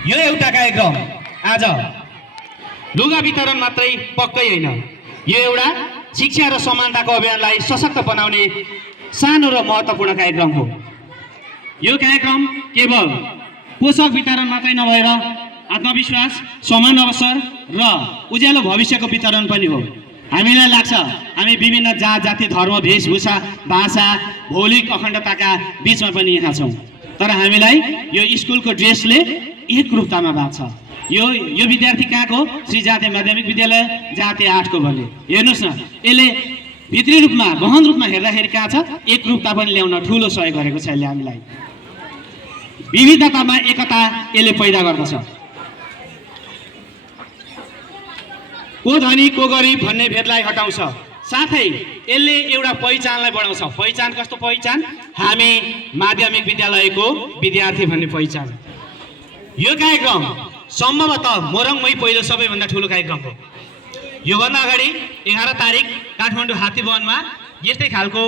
यो एउटा कार्यक्रम आज लुगा वितरण मात्रै पक्कै होइन, यो एउटा शिक्षा र समानताको अभियानलाई सशक्त बनाउने सानो र महत्त्वपूर्ण कार्यक्रम हो। यो कार्यक्रम केवल पोषक वितरण मात्रै नभएर आत्मविश्वास, समान अवसर र उज्यालो भविष्यको वितरण पनि हो। हामीलाई लाग्छ हामी विभिन्न जात जाति धर्म वेशभूषा भाषा भौगोलिक अखण्डताका बिचमा पनि यहाँ छौँ, तर हामीलाई यो स्कुलको ड्रेसले एकरूपतामा बाँध्छ। यो विद्यार्थी कहाँको? श्री जातीय माध्यमिक विद्यालय जातीय 8 को भने हेर्नुहोस् न, यसले भित्री रूपमा गहन रूपमा हेर्दाखेरि कहाँ छ? एकरूपता पनि ल्याउन ठुलो सहयोग गरेको छ। यसले हामीलाई विविधतामा एकता यसले पैदा गर्दछ। को धनी को गरिब भन्ने भेदलाई हटाउँछ, साथै यसले एउटा पहिचानलाई बढाउँछ। पहिचान कस्तो पहिचान? हामी माध्यमिक विद्यालयको विद्यार्थी भन्ने पहिचान। यो कार्यक्रम सम्भवतः मोरङमै पहिलो सबैभन्दा ठुलो कार्यक्रम हो। योभन्दा अगाडि 11 तारिक काठमाडौँ हात्तीवनमा यस्तै खालको